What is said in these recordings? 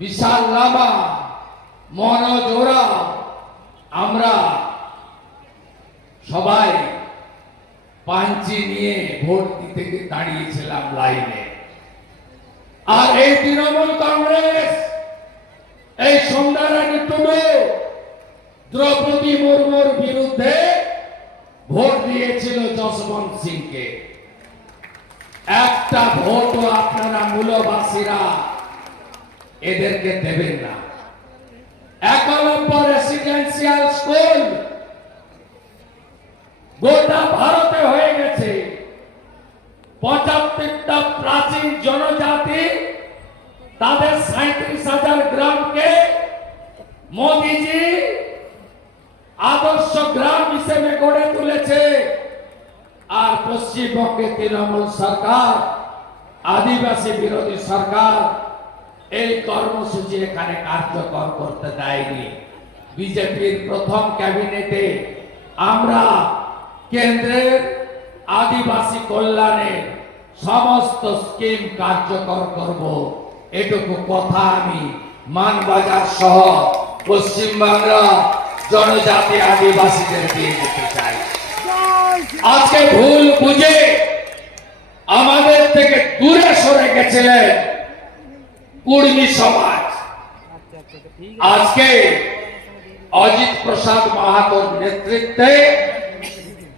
বিশাল লামা মনোজোরা আমরা সবাই পাঞ্চি নিয়ে ভোট দিতে দাঁড়িয়েছিলাম লাইনে। আর এই তৃণমূল কংগ্রেস এই সন্ধ্যারানী টুডু দ্রৌপদী মুর্মুর বিরুদ্ধে ভোট দিয়েছিল যশবন্ত সিংকে। একটা ভোটও আপনারা মূলবাসীরা এদেরকে দেবেন না। একলব্য রেসিডেন্সিয়াল স্কুল গোটা ভারতে হয়ে গেছে। ৭৫টা প্রাচীন জনজাতি তাদের ৩৭,০০০ গ্রামকে মোদিজি আদর্শ গ্রাম হিসেবে গড়ে তুলেছে। আর পশ্চিমবঙ্গে তৃণমূল সরকার, আদিবাসী বিরোধী সরকার এই কর্মসূচি এখানে কার্যকর করতে দেয়নি। বিজেপির প্রথম ক্যাবিনেটে আমরা কেন্দ্রের আদিবাসী কল্যাণের সমস্ত স্কিম কার্যকর করব, এটুকু কথা আমি মানবাজার সহ পশ্চিমবাংলা জনজাতি আদিবাসীদের দিয়ে যেতে চাই। আজকে ভুল বুঝে আমাদের থেকে দূরে সরে গেছিলেন কুর্মী সমাজ। আজকে অজিত প্রসাদ মাহাতোর নেতৃত্বে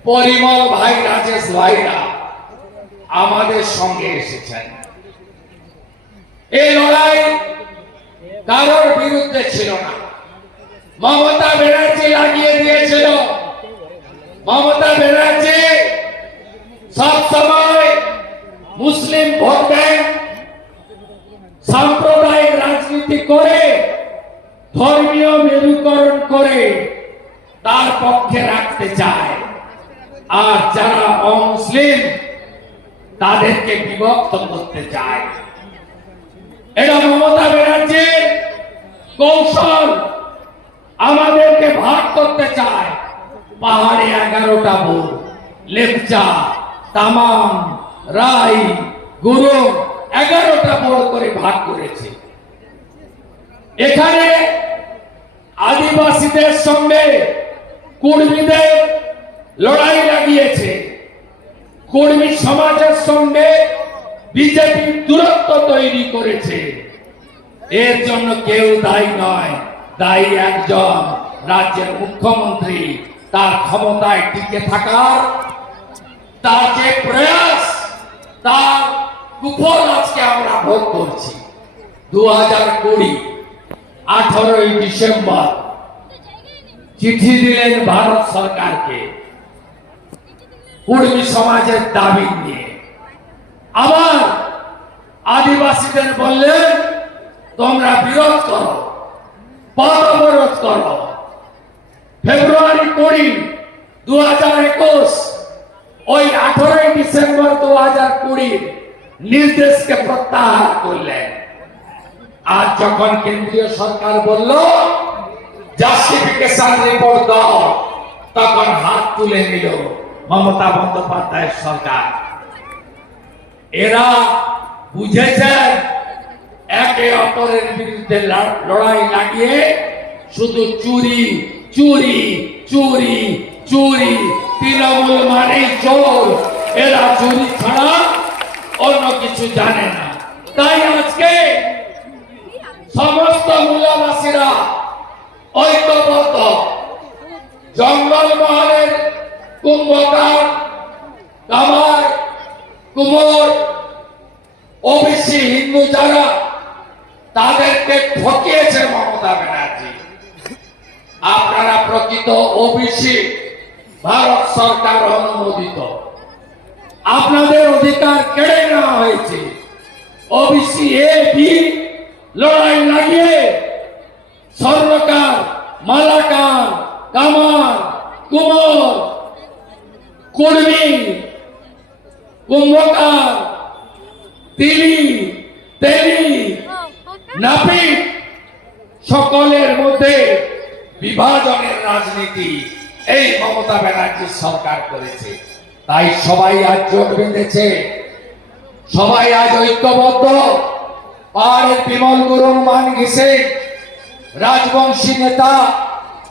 পরিমল ভাই, রাজেশ ভাইরা আমাদের সঙ্গে এসেছেন। এই লড়াই কারোর বিরুদ্ধে ছিল না। মমতা ব্যানার্জি লাগিয়ে দিয়েছিল। মমতা ব্যানার্জি সব সময় মুসলিম ভোট ব্যাংক, সাম্প্রদায়িক রাজনীতি করে, ধর্মীয় মেরুকরণ করে তার পক্ষে রাখতে চায়। আর যারা অমুসলিম তাদেরকে বিভক্ত করতে চায়। এটা মমতা ব্যানার্জির কৌশল। আমাদেরকে ভাগ করতে চায়। পাহাড়ে 11টা বোর্ড, লেপচা, তামাং, রাই, গুরু 11টা বোর্ড করে ভাগ করেছে। এখানে আদিবাসীদের সঙ্গে কুর্মীদের লড়াই লাগিয়েছে। কুর্মী সমাজের সঙ্গে বিজেপি দূরত্ব তৈরি করেছে। এর জন্য কেউ দায়ী নয়, দায়ী একজন রাজ্যের মুখ্যমন্ত্রী। তার ক্ষমতায় টিকে থাকার তার যে প্রয়াস, তার কুফল আজকে আমরা ভোগ করছি। 2020 18 ডিসেম্বর চিঠি দিলেন ভারত সরকারকে কুর্মী সমাজের দাবি নিয়ে। আবার আদিবাসীদের বললেন তোমরা বিরোধ করো, পথ অবরোধ করো। ফেব্রুয়ারি 20, 2021 ওই 18 ডিসেম্বর 2020 নির্দেশকে প্রত্যাহার করলেন। আর যখন কেন্দ্রীয় সরকার বলল জাস্টিফিকেশন রিপোর্ট দাও, তখন হাত তুলে নিল মমতা বন্দ্যোপাধ্যায়ের সরকার। এরা বুঝেছেন একে অপরের বিরুদ্ধে লড়াই লাগিয়ে শুধু চুরি চুরি চুরি চুরি। তৃণমূল মানে চোর। এরা চুরি ছাড়া অন্য কিছু জানে না। তাই আজকে সমস্ত মূলবাসীরা ঐক্যবদ্ধ। জঙ্গলমহলের কুম্ভকার, কামার, কুমোর, ওবিসি হিন্দু যারা, তাদেরকে ঠকিয়েছে মমতা ব্যানার্জি। আপনারা প্রকৃত ওবিসি, ভারত সরকার অনুমোদিত। আপনাদের অধিকার কেড়ে নেওয়া হয়েছে। ওবিসি এ বি লড়াই লাগিয়ে স্বর্ণকার, মালাকার, কামার, কুমোর, কুর্মী, কুম্ভকার, তিলি, তেলি, নাপিত সকলের মধ্যে বিভাজনের রাজনীতি এই মমতা ব্যানার্জির সরকার করেছে। তাই সবাই আজ জোট বেঁধেছে, সবাই আজ ঐক্যবদ্ধ। পাহাড়ের বিমল গুরুং মান ঘিসে রাজবংশী নেতা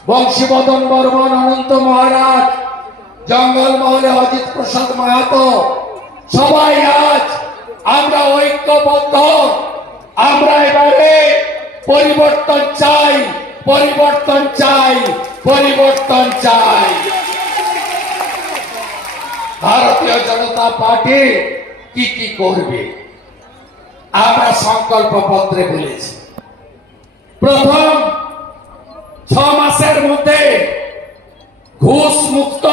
বংশীবদন বর্মন অনন্ত মহারাজ, জঙ্গলমহলে অজিত প্রসাদ মাহাতো, সবাই আজ আমরা ঐক্যবদ্ধ। আমরা এবারে পরিবর্তন চাই, পরিবর্তন চাই, পরিবর্তন চাই। ভারতীয় জনতা পার্টি কি কি করবে আমরা সংকল্প পত্রে বলেছি। প্রথম 6 মাসের মধ্যে ঘুষ মুক্ত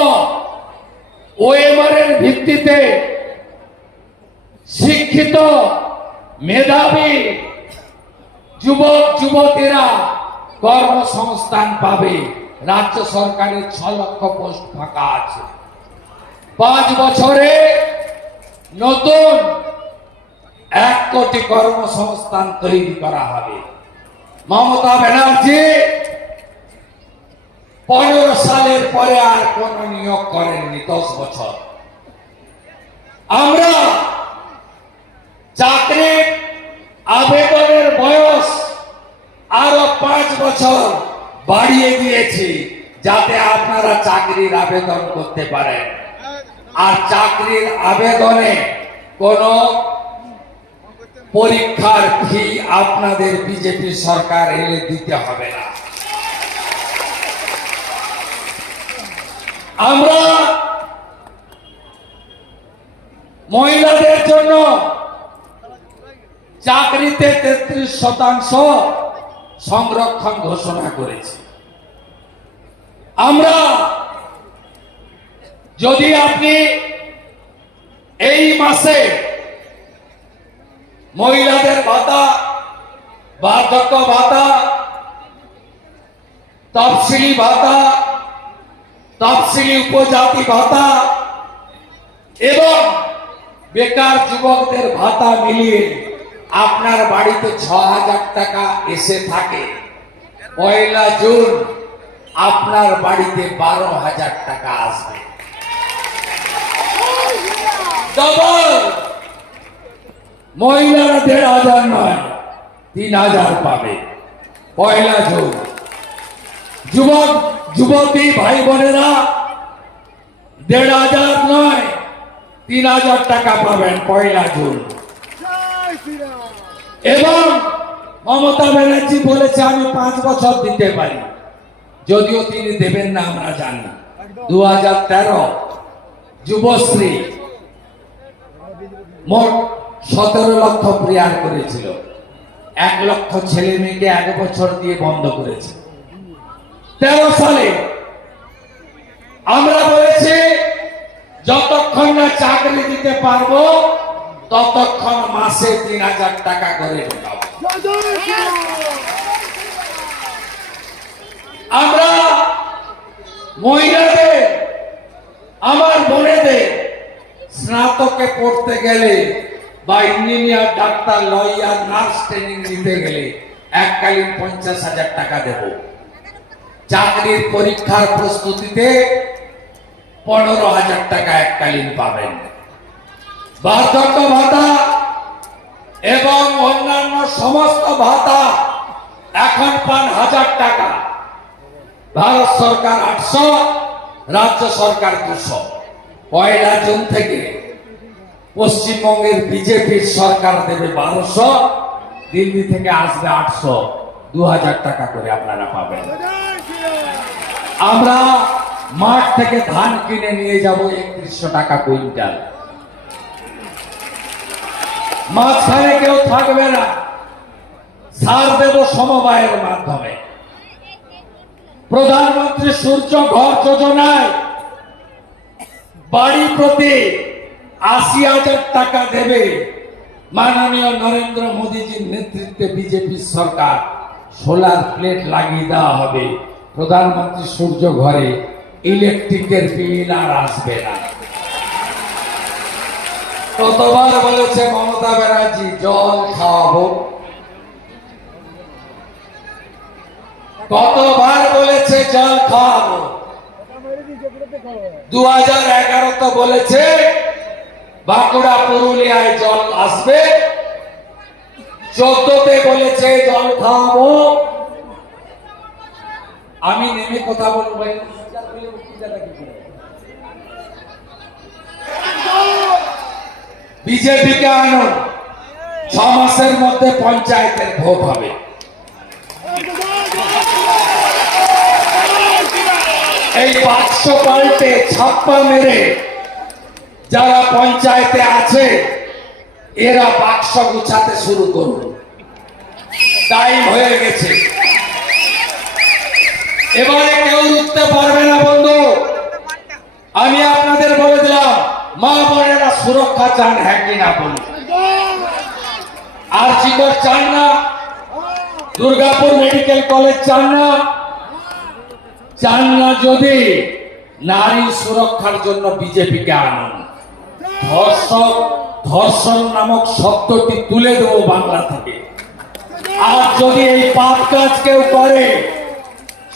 ওএমআর ভিত্তিতে শিক্ষিত মেধাবী যুবক যুবতীরা কর্মসংস্থান পাবে। রাজ্য সরকারের 6 লক্ষ পোস্ট ফাঁকা আছে। 5 বছরে নতুন 1 কোটি কর্মসংস্থান তৈরি করা হবে। মমতা ব্যানার্জি 15 সালের পরে আর কোন নিয়োগ করেননি 10 বছর। আমরা চাকরির আবেদনের বয়স আরো 5 বছর বাড়িয়ে দিয়েছি, যাতে আপনারা চাকরির আবেদন করতে পারেন। আর চাকরির আবেদনে কোন পরীক্ষার ফি আপনাদের বিজেপি সরকার এলে দিতে হবে না। আমরা মহিলাদের জন্য চাকরিতে 33% সংরক্ষণ ঘোষণা করেছি। আমরা যদি আপনি এই মাসে মহিলাদের ভাতা, বার্ধক্য ভাতা, তফসিলি ভাতা, তফসিলি উপজাতি ভাতা এবং বেকার যুবকদের ভাতা মিলিয়ে আপনার বাড়িতে 6,000 টাকা এসে থাকে, 1 জুন আপনার বাড়িতে 12,000 টাকা আসবে। ডবল। মহিলারা 1,500 নয় 3,000 পাবে 1 জুন। যুবক যুবতী ভাই বোনেরা 1,500 নয় 3,000 টাকা পাবেন 1 জুন। এবং মমতা ব্যানার্জি বলেছে আমি 5 বছর দিতে পারি, যদিও তিনি দেবেন না আমরা জানি। 2013 যুবশ্রী মোট 17 লক্ষ প্রেয়ার করেছিল। 1 লক্ষ ছেলে মেয়েকে 1 বছর দিয়ে বন্ধ করেছে। 13 সালে আমরা বলেছি যতক্ষণ না চাকরি দিতে পারবো ততক্ষণ মাসে 3,000 টাকা করে ঢোকাবো। আমরা মহিলাদের, আমার বোনেদের স্নাতকে পড়তে গেলে বা engineer, doctor, lawyer, nurse training নিতে গেলে এককালীন 50,000 টাকা দেব। চাকরির পরীক্ষার প্রস্তুতিতে 15,000 টাকা এককালীন পাবেন। বার্ধক্য ভাতা এবং অন্যান্য সমস্ত ভাতা এখন পান 1,000 টাকা। ভারত সরকার 800, রাজ্য সরকার 200। 1 জুন থেকে পশ্চিমবঙ্গের বিজেপির সরকার দেবে 1200, দিল্লি থেকে আসবে 800, 2,000 টাকা করে আপনারা পাবেন। আমরা মাঠ থেকে ধান কিনে নিয়ে যাব 3100 টাকা কুইন্টাল। মাঝখানে কেউ থাকবে না, সার দেব সমবায়ের মাধ্যমে। প্রধানমন্ত্রী সূর্য ঘর যোজনায় বাড়ি প্রতি 80,000 টাকা দেবে মাননীয় নরেন্দ্র মোদীজির নেতৃত্বে বিজেপি সরকার। সোলার প্লেট লাগিয়ে দেওয়া হবে। প্রধানমন্ত্রী সূর্য ঘরে ইলেকট্রিকের বিল আর আসবে না। কতবার বলেছে মমতা ব্যানার্জি জল খাওয়াবো, কতবার বলেছে জল খাওয়াবো। 2011 তো বলেছে বাঁকুড়া পুরুলিয়ায় জল আসবে, 14তে বলেছে জল খাওয়াবো, আমি নেমে কথা বলবো ভাই, বিজেপিকে আনো, 6 মাসের মধ্যে পঞ্চায়েতের ভোট হবে। এই বাক্স পাল্টে ছাপ্পা মেরে যারা পঞ্চায়েতে আছে এরা বাক্স গুছাতে শুরু করুন, টাইম হয়ে গেছে। এবারে কেউ উঠতে পারবে না বন্ধু। আমি আপনাদের বলে দিলাম, মা বোনেরা সুরক্ষা চান, হ্যাঁ কিনা বলুন? আরজিকর চান না? দুর্গাপুর মেডিকেল কলেজ চান না? চান না যদি নারী সুরক্ষার জন্য বিজেপিকে আনুন। ধর্ষণ নামক শব্দটি তুলে দেবো বাংলা থেকে। আর যদি এই পাপ কাজ কেউ করে,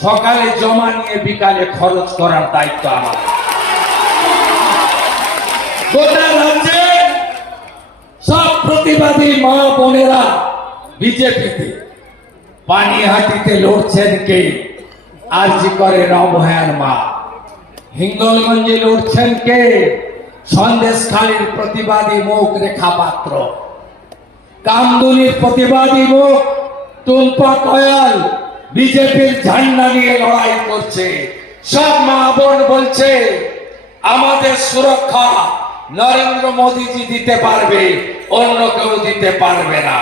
সকালে জমা নিয়ে বিকালে খরচ করার দায়িত্ব আমার। গোটা রাজ্যে সব প্রতিবাদী মা বোনেরা বিজেপিতে, পানিহাটিতে লড়ছেন কে? আরজি করে অবহেলার মা। হিঙ্গলগঞ্জে লড়ছেন কে? সন্দেশখালীর প্রতিবাদী মুখ রেখা পাত্র। কামদুনির প্রতিবাদী মুখ টুম্পা কয়াল বিজেপির ঝান্ডা নিয়ে লড়াই করছে। সব মা বোন বলছে আমাদের সুরক্ষা নরেন্দ্র মোদীজি দিতে পারবে, অন্য কেউ দিতে পারবে না।